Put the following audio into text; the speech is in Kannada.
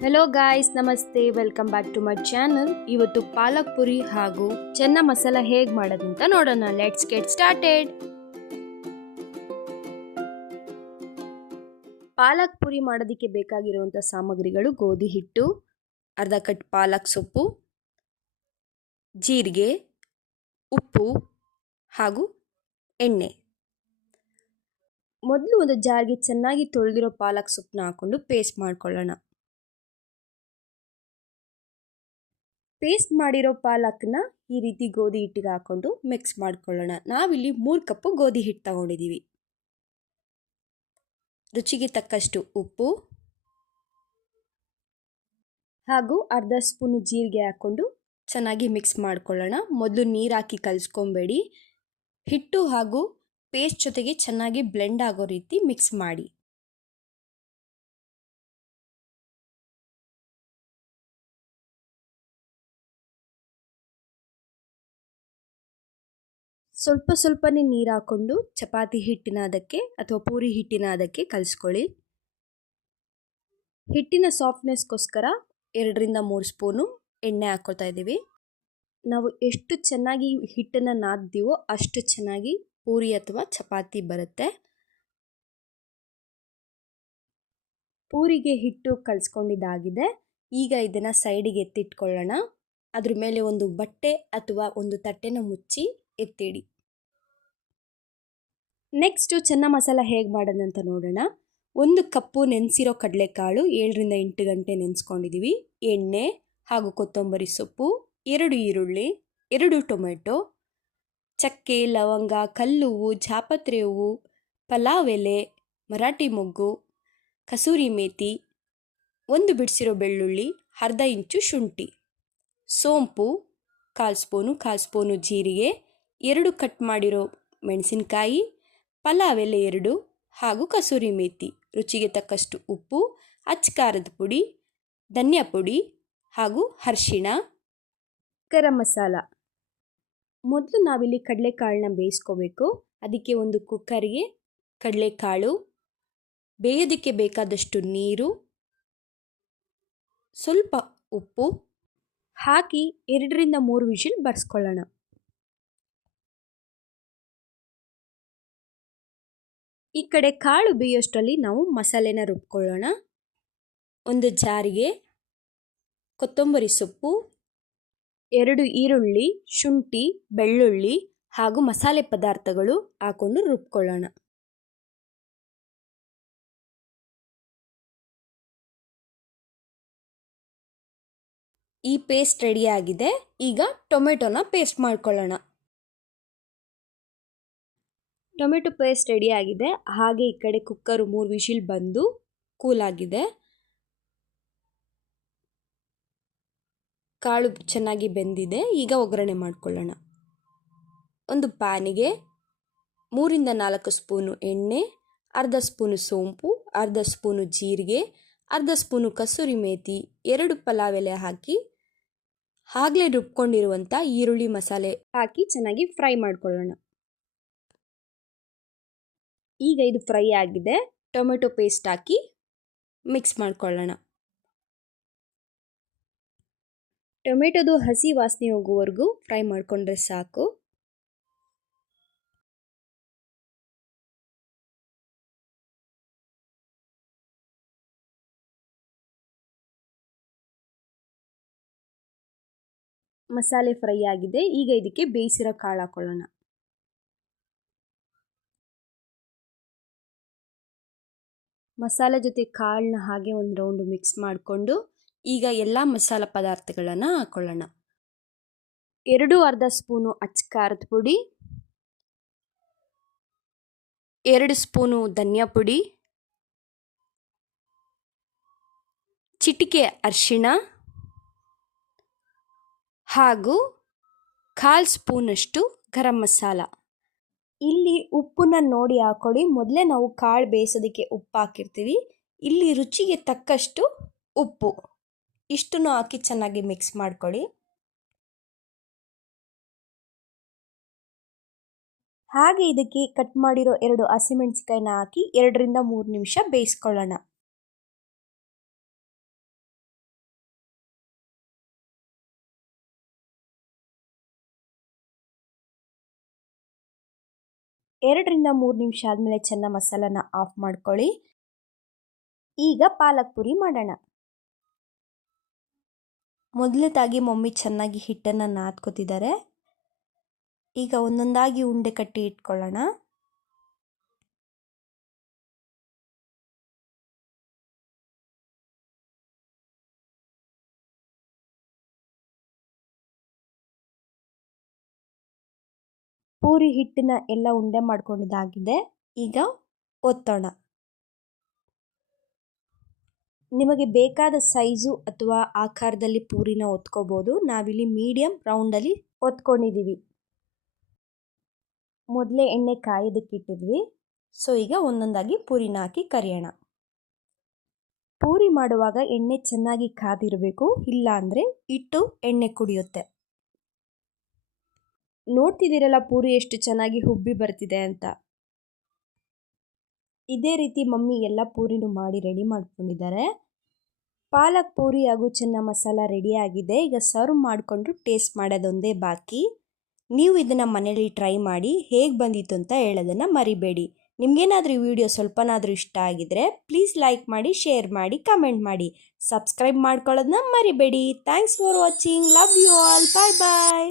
ಹೆಲೋ ಗಾಯ್ಸ್, ನಮಸ್ತೆ. Welcome back to my channel. ಇವತ್ತು ಪಾಲಕ್ ಪುರಿ ಹಾಗೂ ಚೆನ್ನ ಮಸಾಲ ಹೇಗೆ ಮಾಡೋದಂತ ನೋಡೋಣ. Let's get started. Palak puri ಮಾಡೋದಕ್ಕೆ ಬೇಕಾಗಿರುವಂಥ ಸಾಮಗ್ರಿಗಳು: ಗೋಧಿ ಹಿಟ್ಟು, ಅರ್ಧ ಕಟ್ ಪಾಲಕ್ ಸೊಪ್ಪು, ಜೀರಿಗೆ, ಉಪ್ಪು ಹಾಗೂ ಎಣ್ಣೆ. ಮೊದಲು ಒಂದು ಜಾರ್ಗೆ ಚೆನ್ನಾಗಿ ತೊಳೆದಿರೋ ಪಾಲಕ್ ಸೊಪ್ಪನ್ನ ಹಾಕೊಂಡು ಪೇಸ್ಟ್ ಮಾಡ್ಕೊಳ್ಳೋಣ. ಪೇಸ್ಟ್ ಮಾಡಿರೋ ಪಾಲಕ್ನ ಈ ರೀತಿ ಗೋಧಿ ಹಿಟ್ಟಿಗೆ ಹಾಕೊಂಡು ಮಿಕ್ಸ್ ಮಾಡ್ಕೊಳ್ಳೋಣ. ನಾವಿಲ್ಲಿ 3 ಕಪ್ ಗೋಧಿ ಹಿಟ್ಟು ತಗೊಂಡಿದ್ದೀವಿ. ರುಚಿಗೆ ತಕ್ಕಷ್ಟು ಉಪ್ಪು ಹಾಗೂ ಅರ್ಧ ಸ್ಪೂನ್ ಜೀರಿಗೆ ಹಾಕೊಂಡು ಚೆನ್ನಾಗಿ ಮಿಕ್ಸ್ ಮಾಡ್ಕೊಳ್ಳೋಣ. ಮೊದಲು ನೀರು ಹಾಕಿ ಕಲಿಸ್ಕೊಬೇಡಿ. ಹಿಟ್ಟು ಹಾಗೂ ಪೇಸ್ಟ್ ಜೊತೆಗೆ ಚೆನ್ನಾಗಿ ಬ್ಲೆಂಡ್ ಆಗೋ ರೀತಿ ಮಿಕ್ಸ್ ಮಾಡಿ. ಸ್ವಲ್ಪ ಸ್ವಲ್ಪನೇ ನೀರು ಹಾಕೊಂಡು ಚಪಾತಿ ಹಿಟ್ಟಿನ ಅದಕ್ಕೆ ಅಥವಾ ಪೂರಿ ಹಿಟ್ಟಿನ ಅದಕ್ಕೆ ಕಲಿಸ್ಕೊಳ್ಳಿ. ಹಿಟ್ಟಿನ ಸಾಫ್ಟ್ನೆಸ್ಗೋಸ್ಕರ 2-3 ಸ್ಪೂನು ಎಣ್ಣೆ ಹಾಕ್ಕೊಳ್ತಾ ಇದ್ದೀವಿ. ನಾವು ಎಷ್ಟು ಚೆನ್ನಾಗಿ ಹಿಟ್ಟನ್ನು ನಾದ್ತೀವೋ ಅಷ್ಟು ಚೆನ್ನಾಗಿ ಪೂರಿ ಅಥವಾ ಚಪಾತಿ ಬರುತ್ತೆ. ಪೂರಿಗೆ ಹಿಟ್ಟು ಕಲಿಸ್ಕೊಂಡಿದ್ದಾಗಿದೆ. ಈಗ ಇದನ್ನು ಸೈಡಿಗೆ ಎತ್ತಿಟ್ಕೊಳ್ಳೋಣ. ಅದ್ರ ಮೇಲೆ ಒಂದು ಬಟ್ಟೆ ಅಥವಾ ಒಂದು ತಟ್ಟೆನ ಮುಚ್ಚಿ ಎತ್ತಿಡಿ. ನೆಕ್ಸ್ಟು ಚೆನ್ನ ಮಸಾಲ ಹೇಗೆ ಮಾಡೋದಂತ ನೋಡೋಣ. 1 ಕಪ್ಪು ನೆನೆಸಿರೋ ಕಡಲೆಕಾಳು 7-8 ಗಂಟೆ ನೆನೆಸ್ಕೊಂಡಿದ್ದೀವಿ. ಎಣ್ಣೆ ಹಾಗೂ ಕೊತ್ತಂಬರಿ ಸೊಪ್ಪು, 2 ಈರುಳ್ಳಿ, 2 ಟೊಮೆಟೊ, ಚಕ್ಕೆ, ಲವಂಗ, ಕಲ್ಲುವು, ಜಾಪತ್ರೆ ಹೂವು, ಪಲಾವ್ ಎಲೆ, ಮರಾಠಿ ಮೊಗ್ಗು, ಕಸೂರಿ ಮೇಥಿ, 1 ಬಿಡಿಸಿರೋ ಬೆಳ್ಳುಳ್ಳಿ, ಅರ್ಧ ಇಂಚು ಶುಂಠಿ, ಸೋಂಪು, 1/4 ಸ್ಪೂನು ಜೀರಿಗೆ, 2 ಕಟ್ ಮಾಡಿರೋ ಮೆಣಸಿನಕಾಯಿ, ಪಲಾವ್ ಎಲೆ 2 ಹಾಗೂ ಕಸೂರಿ ಮೇಥಿ, ರುಚಿಗೆ ತಕ್ಕಷ್ಟು ಉಪ್ಪು, ಅಚ್ಚ ಖಾರದ ಪುಡಿ, ಧನಿಯಾ ಪುಡಿ ಹಾಗೂ ಅರಿಶಿಣ, ಗರಂ ಮಸಾಲ. ಮೊದಲು ನಾವಿಲ್ಲಿ ಕಡಲೆಕಾಳನ್ನ ಬೇಯಿಸ್ಕೋಬೇಕು. ಅದಕ್ಕೆ ಒಂದು ಕುಕ್ಕರ್ಗೆ ಕಡಲೆಕಾಳು, ಬೇಯೋದಕ್ಕೆ ಬೇಕಾದಷ್ಟು ನೀರು, ಸ್ವಲ್ಪ ಉಪ್ಪು ಹಾಕಿ 2-3 ವಿಷಲ್ ಬರ್ಸ್ಕೊಳ್ಳೋಣ. ಈ ಕಡೆ ಕಾಳು ಬೇಯೋಷ್ಟರಲ್ಲಿ ನಾವು ಮಸಾಲೆನ ರುಬ್ಕೊಳ್ಳೋಣ. ಒಂದು ಜಾರಿಗೆ ಕೊತ್ತಂಬರಿ ಸೊಪ್ಪು, 2 ಈರುಳ್ಳಿ, ಶುಂಠಿ, ಬೆಳ್ಳುಳ್ಳಿ ಹಾಗೂ ಮಸಾಲೆ ಪದಾರ್ಥಗಳು ಹಾಕೊಂಡು ರುಬ್ಕೊಳ್ಳೋಣ. ಈ ಪೇಸ್ಟ್ ರೆಡಿಯಾಗಿದೆ. ಈಗ ಟೊಮೆಟೊನ ಪೇಸ್ಟ್ ಮಾಡ್ಕೊಳ್ಳೋಣ. ಟೊಮೆಟೊ ಪೇಸ್ಟ್ ರೆಡಿಯಾಗಿದೆ. ಹಾಗೆ ಈ ಕಡೆ ಕುಕ್ಕರು 3 ವಿಷಿಲ್ ಬಂದು ಕೂಲಾಗಿದೆ. ಕಾಳು ಚೆನ್ನಾಗಿ ಬೆಂದಿದೆ. ಈಗ ಒಗ್ಗರಣೆ ಮಾಡ್ಕೊಳ್ಳೋಣ. ಒಂದು ಪ್ಯಾನಿಗೆ 3-4 ಸ್ಪೂನು ಎಣ್ಣೆ, ಅರ್ಧ ಸ್ಪೂನು ಸೋಂಪು, ಅರ್ಧ ಸ್ಪೂನು ಜೀರಿಗೆ, ಅರ್ಧ ಸ್ಪೂನು ಕಸೂರಿ ಮೇಥಿ, 2 ಪಲಾವ್ ಎಲೆ ಹಾಕಿ ಆಗಲೇ ರುಬ್ಕೊಂಡಿರುವಂಥ ಈರುಳ್ಳಿ ಮಸಾಲೆ ಹಾಕಿ ಚೆನ್ನಾಗಿ ಫ್ರೈ ಮಾಡ್ಕೊಳ್ಳೋಣ. ಈಗ ಇದು ಫ್ರೈ ಆಗಿದೆ. ಟೊಮೆಟೊ ಪೇಸ್ಟ್ ಹಾಕಿ ಮಿಕ್ಸ್ ಮಾಡ್ಕೊಳ್ಳೋಣ. ಟೊಮೆಟೊದು ಹಸಿ ವಾಸನೆ ಹೋಗುವವರೆಗೂ ಫ್ರೈ ಮಾಡಿಕೊಂಡ್ರೆ ಸಾಕು. ಮಸಾಲೆ ಫ್ರೈ ಆಗಿದೆ. ಈಗ ಇದಕ್ಕೆ ಬೇಯಿಸಿರೋ ಕಾಳು ಹಾಕೊಳ್ಳೋಣ. ಮಸಾಲೆ ಜೊತೆ ಕಾಳನ್ನ ಹಾಗೆ ಒಂದು ರೌಂಡು ಮಿಕ್ಸ್ ಮಾಡಿಕೊಂಡು ಈಗ ಎಲ್ಲ ಮಸಾಲ ಪದಾರ್ಥಗಳನ್ನು ಹಾಕೊಳ್ಳೋಣ. 2 ಸ್ಪೂನು ಅಚ್ಚ ಖಾರದ ಪುಡಿ, 2 ಸ್ಪೂನು ಧನಿಯಾ ಪುಡಿ, ಚಿಟಿಕೆ ಅರಿಶಿಣ ಹಾಗೂ 1/4 ಸ್ಪೂನಷ್ಟು ಗರಂ ಮಸಾಲ. ಇಲ್ಲಿ ಉಪ್ಪನ್ನ ನೋಡಿ ಹಾಕೊಳ್ಳಿ. ಮೊದಲೇ ನಾವು ಕಾಳು ಬೇಯಿಸೋದಕ್ಕೆ ಉಪ್ಪು ಹಾಕಿರ್ತೀವಿ. ಇಲ್ಲಿ ರುಚಿಗೆ ತಕ್ಕಷ್ಟು ಉಪ್ಪು ಇಷ್ಟನ್ನು ಹಾಕಿ ಚೆನ್ನಾಗಿ ಮಿಕ್ಸ್ ಮಾಡ್ಕೊಳ್ಳಿ. ಹಾಗೆ ಇದಕ್ಕೆ ಕಟ್ ಮಾಡಿರೋ 2 ಹಸಿಮೆಣಸಿಕಾಯಿನ ಹಾಕಿ 2-3 ನಿಮಿಷ ಬೇಯಿಸ್ಕೊಳ್ಳೋಣ. 2-3 ನಿಮಿಷ ಆದಮೇಲೆ ಚೆನ್ನಾಗಿ ಮಸಾಲಾನ ಆಫ್ ಮಾಡ್ಕೊಳ್ಳಿ. ಈಗ ಪಾಲಕ್ ಪೂರಿ ಮಾಡೋಣ. ಮೊದಲನೇದಾಗಿ ಮಮ್ಮಿ ಚೆನ್ನಾಗಿ ಹಿಟ್ಟನ್ನು ನಾದ್ಕೋತಿದ್ದಾರೆ. ಈಗ ಒಂದೊಂದಾಗಿ ಉಂಡೆ ಕಟ್ಟಿ ಇಟ್ಕೊಳ್ಳೋಣ. ಪೂರಿ ಹಿಟ್ಟಿನ ಎಲ್ಲ ಉಂಡೆ ಮಾಡ್ಕೊಂಡಿದ್ದಾಗಿದೆ. ಈಗ ಒತ್ತೋಣ. ನಿಮಗೆ ಬೇಕಾದ ಸೈಜು ಅಥವಾ ಆಕಾರದಲ್ಲಿ ಪೂರಿನ ಒತ್ಕೋಬೋದು. ನಾವಿಲ್ಲಿ ಮೀಡಿಯಂ ರೌಂಡಲ್ಲಿ ಒತ್ಕೊಂಡಿದ್ದೀವಿ. ಮೊದಲೇ ಎಣ್ಣೆ ಕಾಯೋದಕ್ಕಿಟ್ಟಿದ್ವಿ. ಸೊ ಈಗ ಒಂದೊಂದಾಗಿ ಪೂರಿನ ಹಾಕಿ ಕರಿಯೋಣ. ಪೂರಿ ಮಾಡುವಾಗ ಎಣ್ಣೆ ಚೆನ್ನಾಗಿ ಕಾದಿರಬೇಕು, ಇಲ್ಲ ಅಂದರೆ ಹಿಟ್ಟು ಎಣ್ಣೆ ಕುಡಿಯುತ್ತೆ. ನೋಡ್ತಿದ್ದೀರಲ್ಲ ಪೂರಿ ಎಷ್ಟು ಚೆನ್ನಾಗಿ ಹುಬ್ಬಿ ಬರ್ತಿದೆ ಅಂತ. ಇದೇ ರೀತಿ ಮಮ್ಮಿ ಎಲ್ಲ ಪೂರಿನೂ ಮಾಡಿ ರೆಡಿ ಮಾಡ್ಕೊಂಡಿದ್ದಾರೆ. ಪಾಲಕ್ ಪೂರಿ ಹಾಗೂ ಚೆನ್ನ ಮಸಾಲ ರೆಡಿ ಆಗಿದೆ. ಈಗ ಸರ್ವ್ ಮಾಡಿಕೊಂಡು ಟೇಸ್ಟ್ ಮಾಡೋದೊಂದೇ ಬಾಕಿ. ನೀವು ಇದನ್ನು ಮನೇಲಿ ಟ್ರೈ ಮಾಡಿ ಹೇಗೆ ಬಂದಿತ್ತು ಅಂತ ಹೇಳೋದನ್ನು ಮರಿಬೇಡಿ. ನಿಮಗೇನಾದರೂ ಈ ವಿಡಿಯೋ ಸ್ವಲ್ಪನಾದರೂ ಇಷ್ಟ ಆಗಿದ್ರೆ ಪ್ಲೀಸ್ ಲೈಕ್ ಮಾಡಿ, ಶೇರ್ ಮಾಡಿ, ಕಮೆಂಟ್ ಮಾಡಿ, ಸಬ್ಸ್ಕ್ರೈಬ್ ಮಾಡ್ಕೊಳ್ಳೋದನ್ನ ಮರಿಬೇಡಿ. Thanks for watching. Love you all. Bye bye.